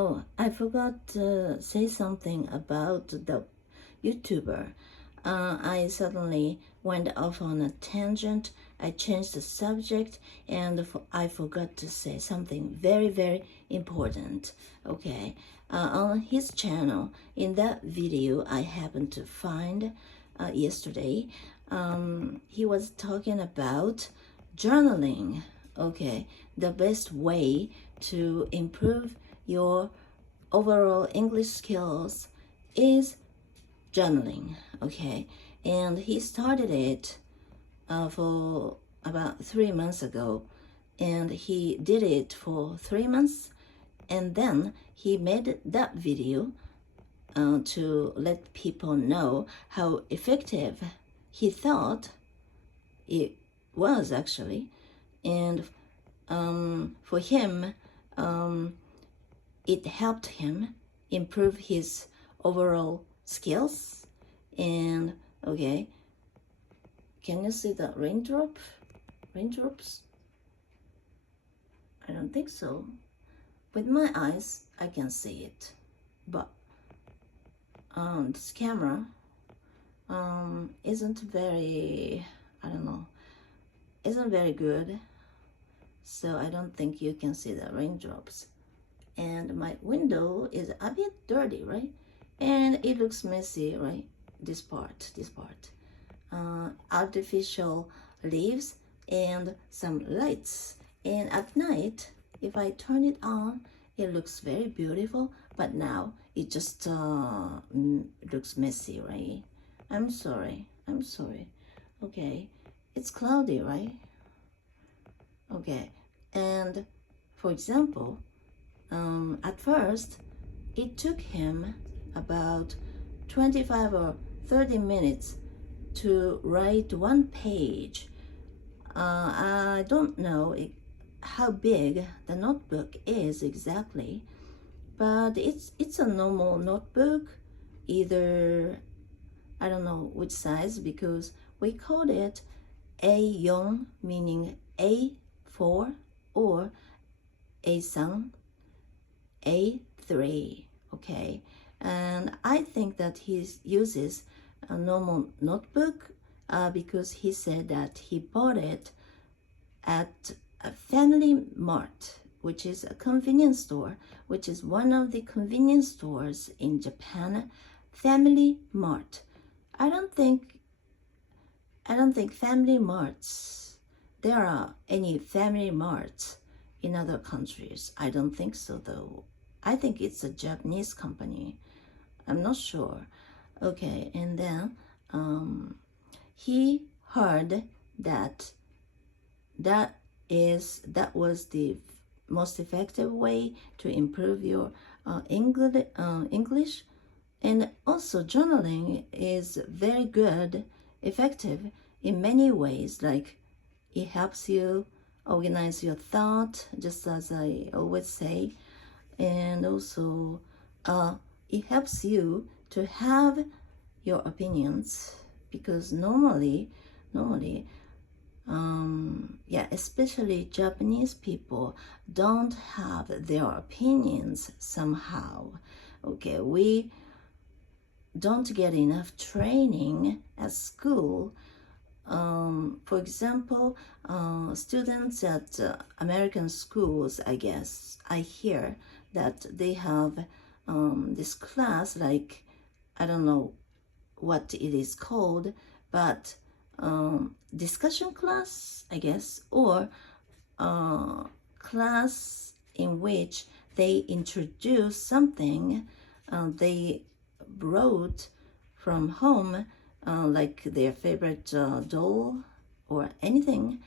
Oh, I forgot to say something about the YouTuber. I suddenly went off on a tangent. I changed the subject and I forgot to say something very, very important. Okay, on his channel, in that video I happened to find yesterday, he was talking about journaling. Okay, the best way to improve your overall English skills is journaling. Okay, and he started it for about 3 months ago, and he did it for 3 months, and then he made that video to let people know how effective he thought it was actually. And for him, it helped him improve his overall skills. And okay, can you see the raindrops? I don't think so. With my eyes I can see it, but this camera isn't very, I don't know, isn't very good, so I don't think you can see the raindrops. And my window is a bit dirty, right? And it looks messy, right? This part, artificial leaves and some lights. And at night, if I turn it on, it looks very beautiful, but now it just looks messy, right? I'm sorry. Okay, it's cloudy, right? Okay, and for example, at first it took him about 25 or 30 minutes to write one page. I don't know how big the notebook is exactly, but it's a normal notebook, either, I don't know which size, because we called it A4, meaning A4, or A3, A3, okay? And I think that he uses a normal notebook because he said that he bought it at a Family Mart, which is a convenience store, which is one of the convenience stores in Japan. Family Mart. I don't think Family Marts, there are any Family Marts in other countries. I don't think so though. I think it's a Japanese company. I'm not sure. Okay, and then he heard that was the most effective way to improve your English. And also journaling is very good, effective in many ways. Like, it helps you organize your thought, just as I always say. And also it helps you to have your opinions, because normally especially Japanese people don't have their opinions somehow. Okay, we don't get enough training at school. For example, students at American schools, I guess, I hear that they have this class, like, I don't know what it is called, but discussion class, I guess, or class in which they introduce something they brought from home, like their favorite doll or anything.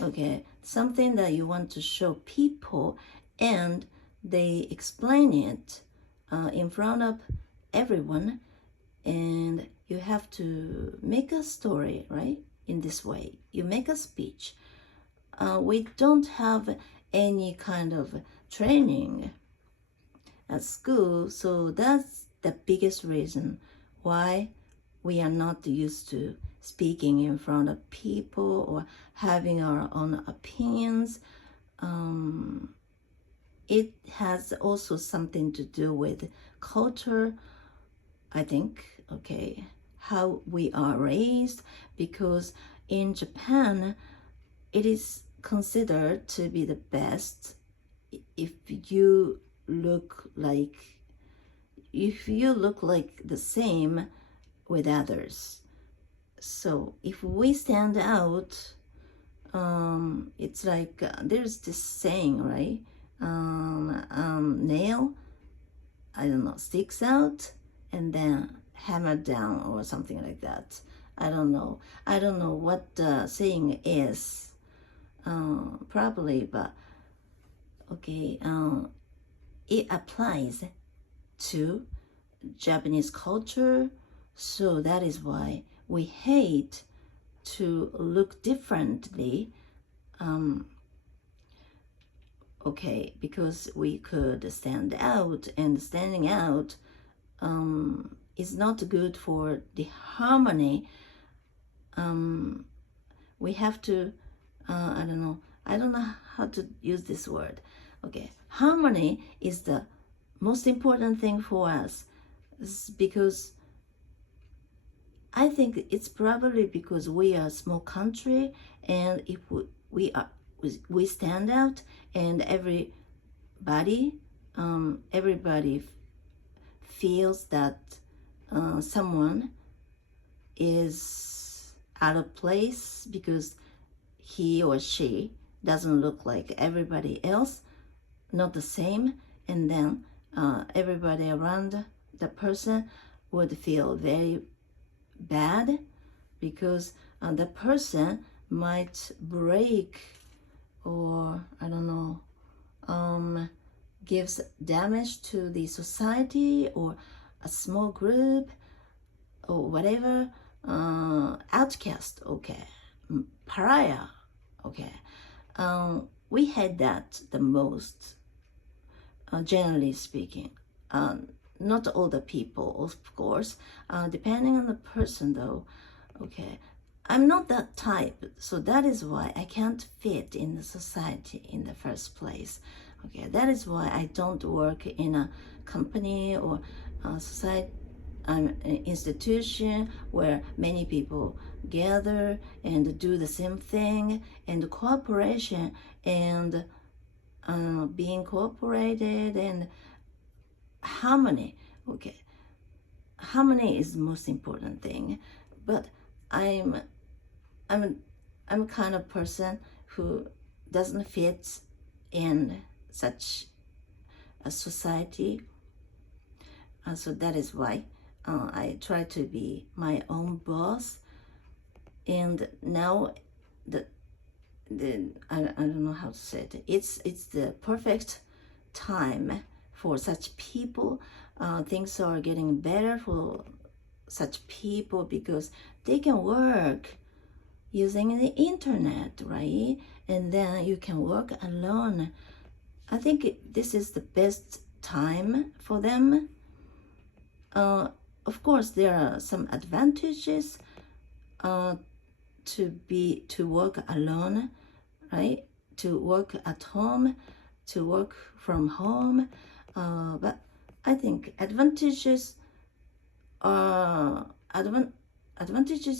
Okay, something that you want to show people, and they explain it in front of everyone, and you have to make a story, right? In this way, you make a speech. We don't have any kind of training at school, so that's the biggest reason why we are not used to speaking in front of people or having our own opinions. it has also something to do with culture, I think, okay, how we are raised, because in Japan, it is considered to be the best if you look like the same with others. So if we stand out, it's like there's this saying, right? Nail, I don't know, sticks out and then hammer down or something like that. I don't know what the saying is, probably, but okay, it applies to Japanese culture, so that is why we hate to look differently, okay, because we could stand out, and standing out is not good for the harmony. We have to, I don't know how to use this word. Okay, harmony is the most important thing for us, because I think it's probably because we are a small country, and if we stand out, and everybody feels that someone is out of place because he or she doesn't look like everybody else, not the same, and then everybody around the person would feel very bad, because the person might break, or I don't know, gives damage to the society or a small group or whatever, outcast, okay, pariah, okay. We hate that the most, generally speaking. Not all the people, of course, depending on the person though, okay. I'm not that type, so that is why I can't fit in the society in the first place. Okay, that is why I don't work in a company or a society, an institution where many people gather and do the same thing, and cooperation and being cooperated and harmony. Okay, harmony is the most important thing, but I'm a kind of person who doesn't fit in such a society, so that is why I try to be my own boss. And now I don't know how to say it. It's the perfect time for such people. Things are getting better for such people because they can work using the internet, right? And then you can work alone. I think this is the best time for them. Of course, there are some advantages to work alone, right? To work at home, to work from home. But I think advantages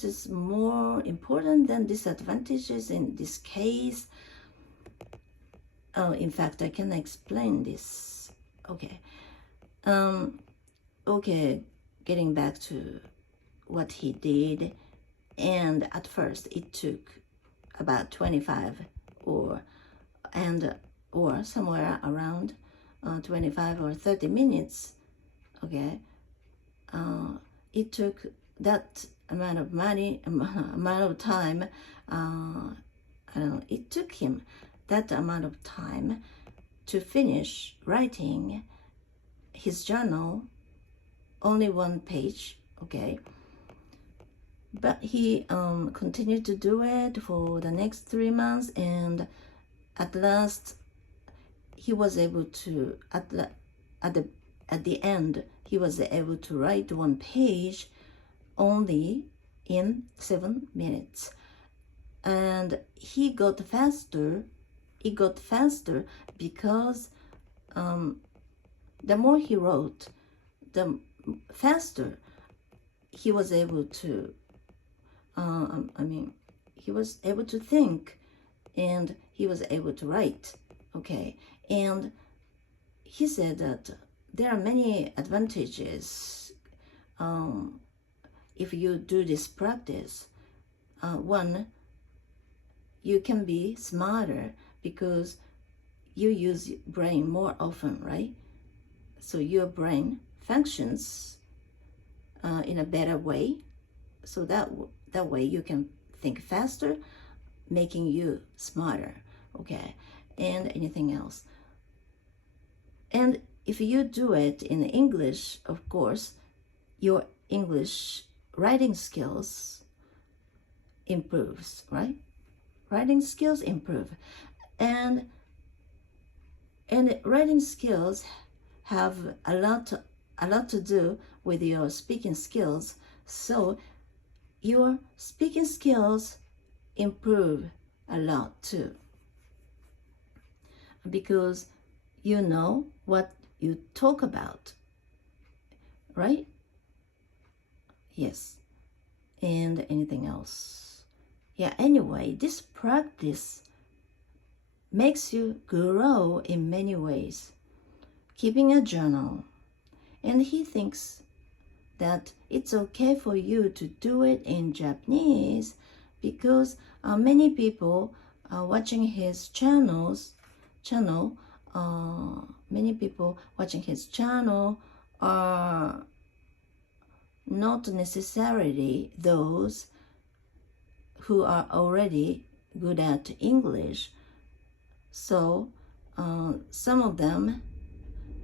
is more important than disadvantages in this case. In fact, I can explain this. Okay. Okay, getting back to what he did, and at first it took about 25 or somewhere around 25 or 30 minutes. Okay, it took that amount of money, amount of time. I don't know, it took him that amount of time to finish writing his journal, only one page, okay. But he continued to do it for the next 3 months, and at last he was able to, at the end, he was able to write one page only in 7 minutes. And it got faster because the more he wrote, the faster he was able to, he was able to think, and he was able to write. Okay, and he said that there are many advantages if you do this practice. One, you can be smarter because you use brain more often, right? So your brain functions in a better way. So that way you can think faster, making you smarter. Okay, and anything else. And if you do it in English, of course, your English writing skills improves, right? Writing skills improve, and writing skills have a lot to do with your speaking skills. So your speaking skills improve a lot too, because you know what you talk about, right? Yes. And anything else? Yeah, anyway, this practice makes you grow in many ways. Keeping a journal. And he thinks that it's okay for you to do it in Japanese because many people watching his channel, many people watching his channel are not necessarily those who are already good at English. So some of them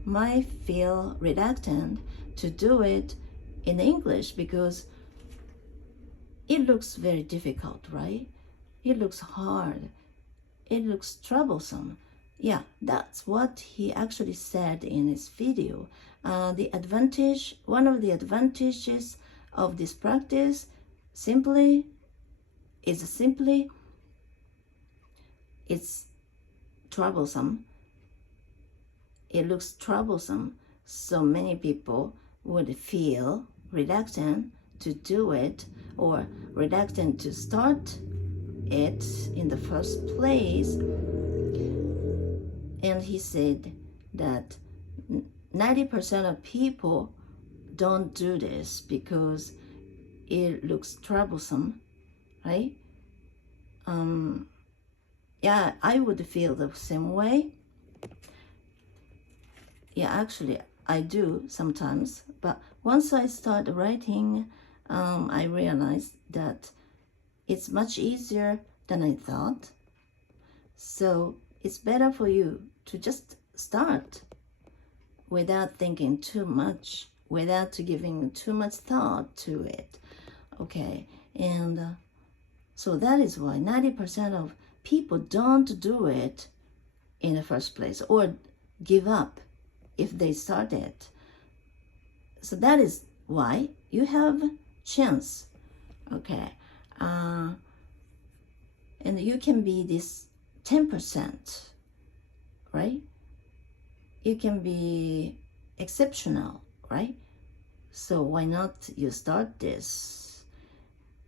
might feel reluctant to do it in English because it looks very difficult, right? It looks hard. It looks troublesome. Yeah, that's what he actually said in his video. One of the advantages of this practice it's troublesome. It looks troublesome, so many people would feel reluctant to do it or reluctant to start it in the first place. And he said that 90% of people don't do this because it looks troublesome, right? Yeah, I would feel the same way. Yeah, actually, I do sometimes. But once I start writing, I realized that it's much easier than I thought. So it's better for you to just start without thinking too much, without giving too much thought to it. Okay, and so that is why 90% of people don't do it in the first place or give up if they start it. So that is why you have chance. Okay, and you can be this 10%, right? You can be exceptional, right? So why not you start this?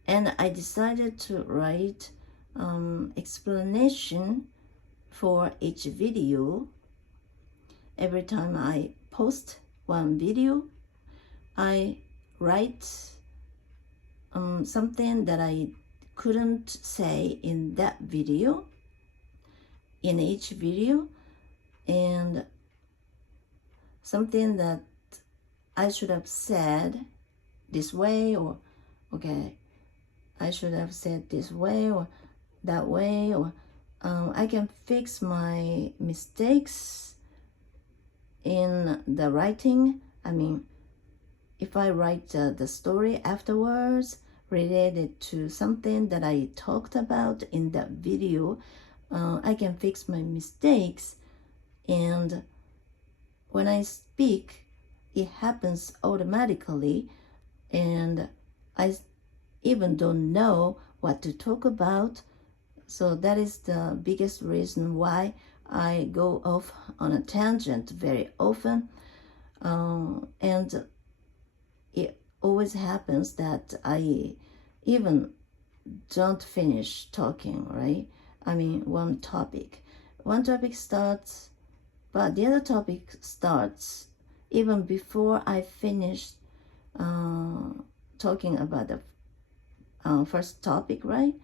And I decided to write explanation for each video. Every time I post one video, I write something that I couldn't say in that video, in each video, and something that I should have said this way, or okay, I should have said this way or that way, or I can fix my mistakes in the writing. I mean, if I write the story afterwards related to something that I talked about in that video, I can fix my mistakes, and when I speak, it happens automatically, and I even don't know what to talk about. So that is the biggest reason why I go off on a tangent very often, and it always happens that I even don't finish talking, right? I mean, one topic starts, but the other topic starts even before I finish talking about the first topic, right?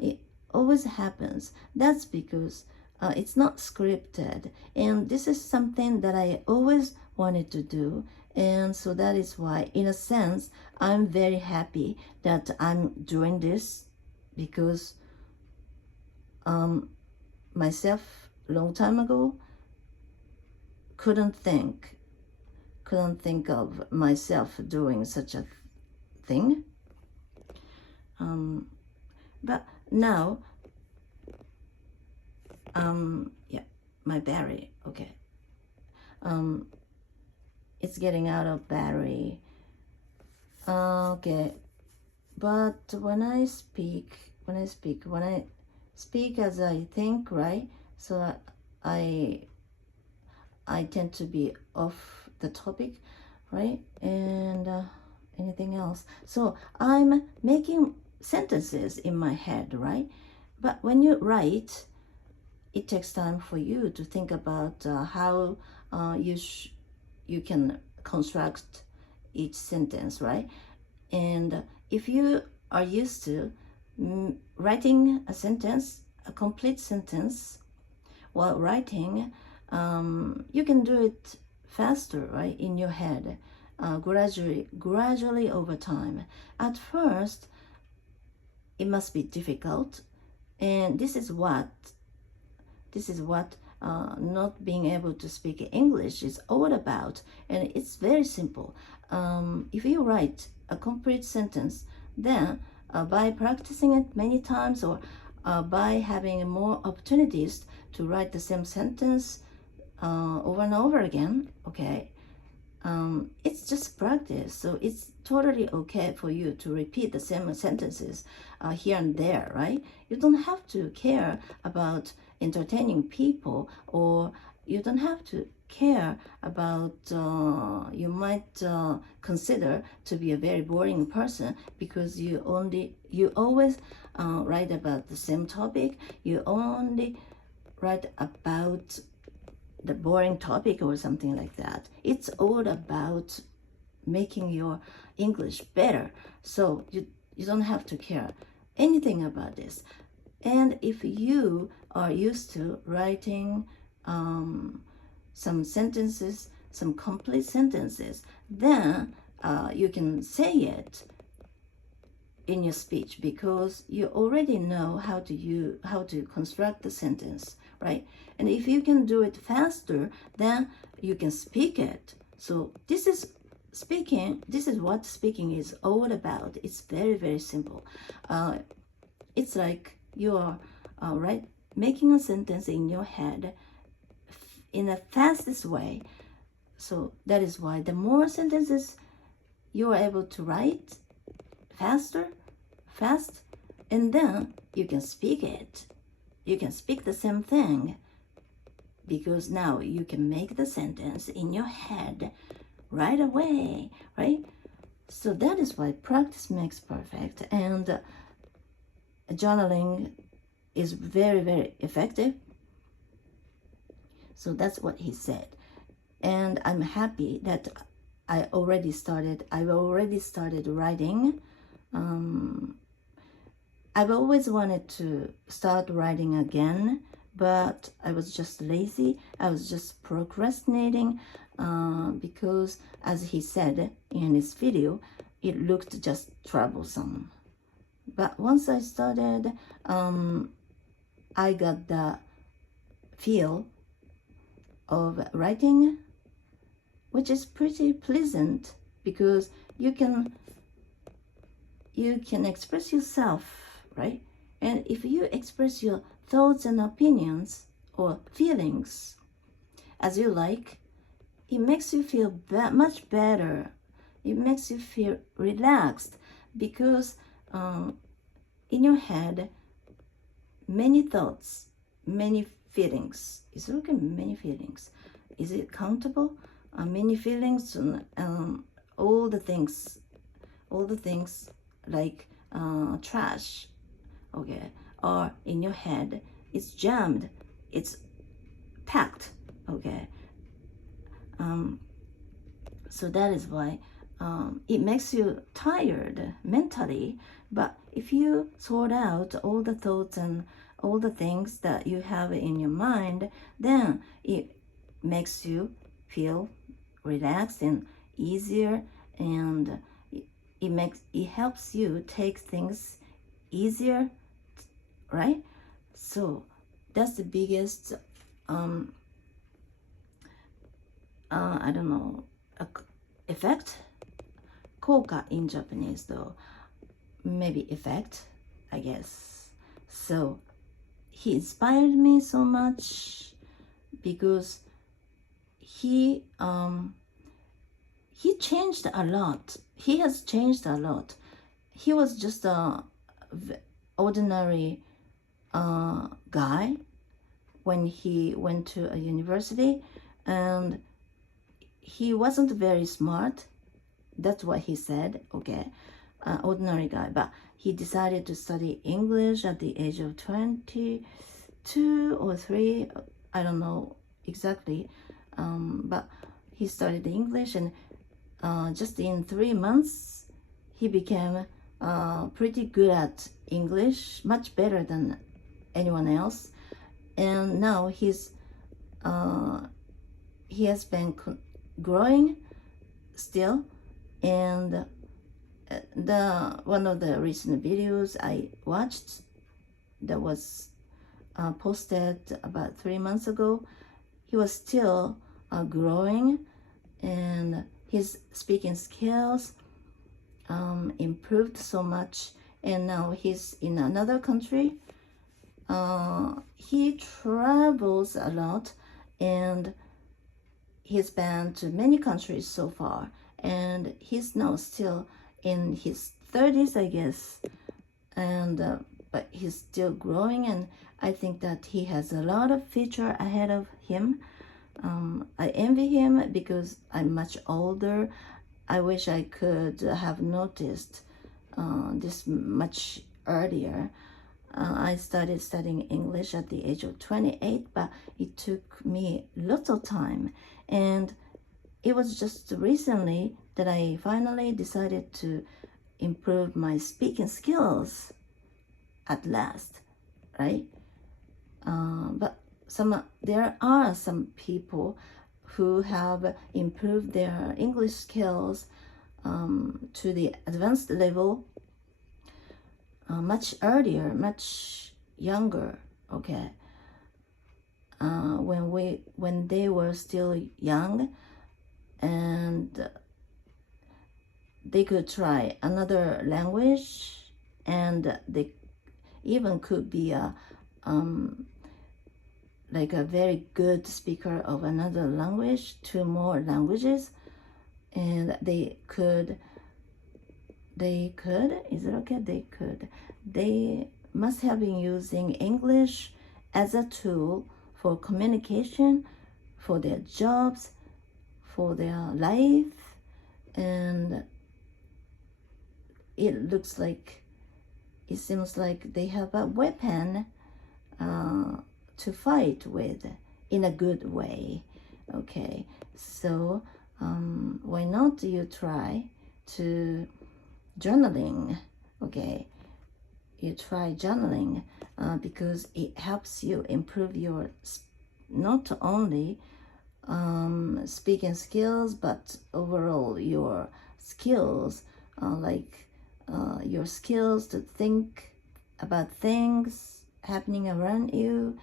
It always happens. That's because it's not scripted, and this is something that I always wanted to do. And so that is why, in a sense, I'm very happy that I'm doing this, because myself long time ago couldn't think of myself doing such a thing. But now, yeah, my battery, okay. It's getting out of battery. Okay, but when I speak as I think, right? So I tend to be off the topic, right? And anything else. So I'm making sentences in my head, right? But when you write, it takes time for you to think about how you can construct each sentence, right? And if you are used to writing a sentence, a complete sentence, while writing, you can do it faster, right, in your head, gradually over time. At first, it must be difficult, and this is what not being able to speak English is all about. And it's very simple. If you write a complete sentence, then by practicing it many times, or by having more opportunities to write the same sentence over and over again, okay, it's just practice. So it's totally okay for you to repeat the same sentences here and there, right? You don't have to care about entertaining people, or you don't have to care about you might consider to be a very boring person, because you always write about the same topic. You only write about the boring topic or something like that. It's all about making your English better. So you don't have to care anything about this. And if you are used to writing some sentences, some complete sentences, then you can say it in your speech, because you already know how to construct the sentence, right? And if you can do it faster, then you can speak it. So this is what speaking is all about. It's very, very simple. It's like you are right, making a sentence in your head in the fastest way. So that is why the more sentences you are able to write fast, and then you can speak it. You can speak the same thing, because now you can make the sentence in your head right away, right? So that is why practice makes perfect, and journaling is very, very effective. So that's what he said. And I'm happy that I've already started writing. I've always wanted to start writing again, but I was just lazy. I was just procrastinating because, as he said in his video, it looked just troublesome. But once I started, I got the feel of writing, which is pretty pleasant, because you can express yourself, right? And if you express your thoughts and opinions or feelings as you like, it makes you feel much better. It makes you feel relaxed, because in your head, many thoughts, many feelings. Is it okay? Many feelings. Is it countable? Many feelings. All the things like trash, okay, or in your head. It's jammed. It's packed. Okay. So that is why it makes you tired mentally. But if you sort out all the thoughts and all the things that you have in your mind, then it makes you feel relaxed and easier, and it helps you take things easier, right? So that's the biggest I don't know, effect, 効果 in Japanese though, maybe effect, I guess. So he inspired me so much because he changed a lot. He has changed a lot. He was just a ordinary guy when he went to a university, and he wasn't very smart. That's what he said, okay, ordinary guy. But he decided to study English at the age of 22 or 3, I don't know exactly, but he studied English, and just in 3 months he became pretty good at English, much better than anyone else. And now he has been growing still. And one of the recent videos I watched that was posted about 3 months ago, he was still growing, and his speaking skills improved so much. And now he's in another country. He travels a lot, and he's been to many countries so far, and he's now still in his 30s, I guess, and but he's still growing, and I think that he has a lot of future ahead of him. I envy him because I'm much older. I wish I could have noticed this much earlier. I started studying English at the age of 28, but it took me lots of time. And it was just recently that I finally decided to improve my speaking skills at last, right? But there are some people who have improved their English skills to the advanced level much earlier, much younger, okay? When they were still young, and they could try another language, and they even could be like a very good speaker of another language, 2 more languages, and they could, is it okay? They must have been using English as a tool for communication, for their jobs, for their life, and it seems like they have a weapon to fight with in a good way, okay? So why not you try to journaling, okay? You try journaling because it helps you improve your not only speaking skills, but overall your skills, your skills to think about things happening around you,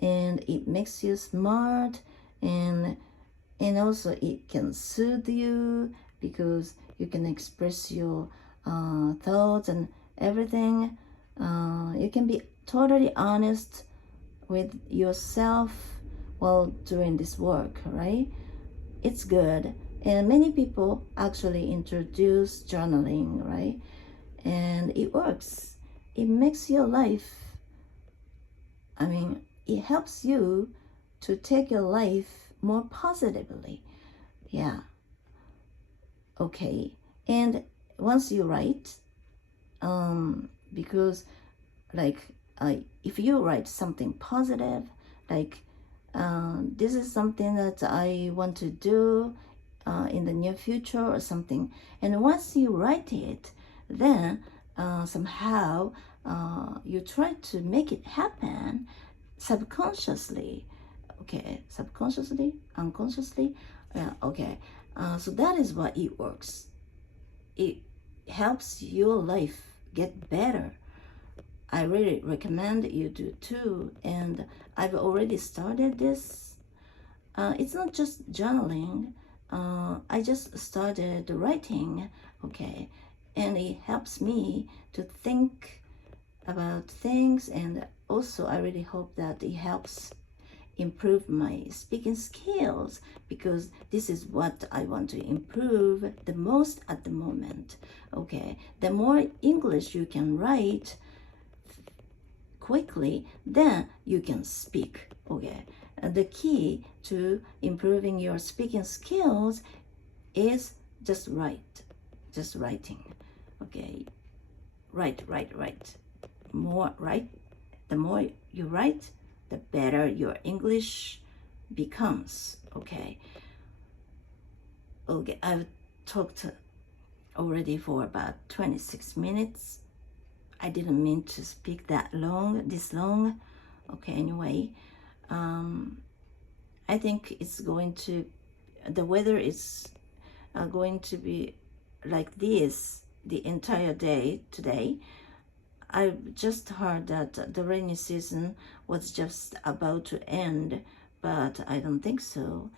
and it makes you smart, and also it can soothe you because you can express your thoughts and everything. You can be totally honest with yourself while doing this work, right? It's good. And many people actually introduce journaling, right? And it works. It makes your life, it helps you to take your life more positively. Yeah. Okay. And once you write, because like if you write something positive, like this is something that I want to do in the near future or something, and once you write it, then somehow you try to make it happen subconsciously. Okay, subconsciously, unconsciously. Okay, so that is why it works. It helps your life get better. I really recommend you do too, and I've already started this. It's not just journaling. I just started writing, okay, and it helps me to think about things, and also I really hope that it helps improve my speaking skills, because this is what I want to improve the most at the moment. Okay, the more English you can write quickly, then you can speak. Okay, the key to improving your speaking skills is just writing. Okay, write more. Write, the more you write, the better your English becomes. Okay, I've talked already for about 26 minutes. I didn't mean to speak this long. Okay, anyway, I think the weather is going to be like this the entire day today. I just heard that the rainy season was just about to end, but I don't think so.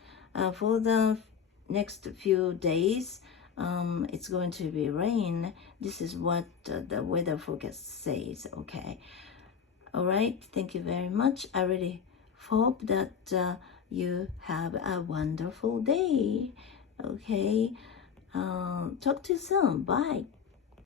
For the next few days, it's going to be rain. This is what the weather forecast says. Okay. All right. Thank you very much. I really hope that you have a wonderful day. Okay. Talk to you soon. Bye.